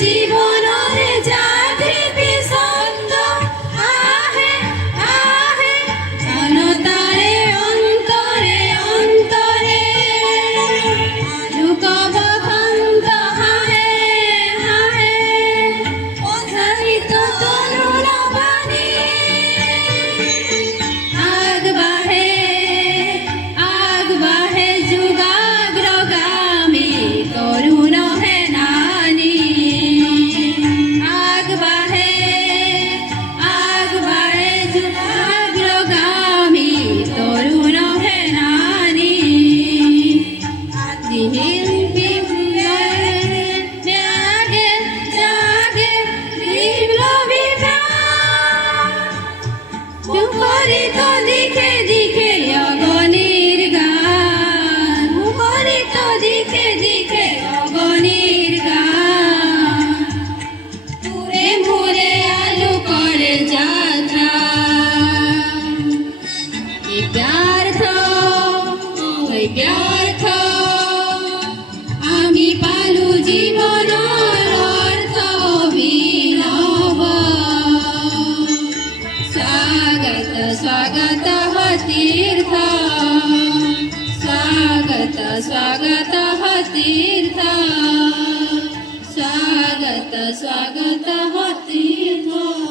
জীবনরে জাগৃতি ছন্দ আহে আহে জনতারে অন্তরে অন্তরে যুগব খন্ত হাহে হাহে প্রসারিত তরুণ বাণী আগ বাহে যুগাগ্রগামী তরুণ হে নানী আগ বাহে যুগাগ্রগামী তরুণ হে নানী জাগে জাগে বিপ্লবী প্রাণ মুখরিত দিকে দিকে অগণির গান মুখরিত দিকে দিকে অগণির গান দূরে মুরে আলো করে যাত্রা এই ব্যর্থ আমি পালু জীবন অর্থ অভিনব स्वागत स्वागत हो तीर्थ स्वागत स्वागत हो तीर्थ स्वागत स्वागत हो तीर्थ।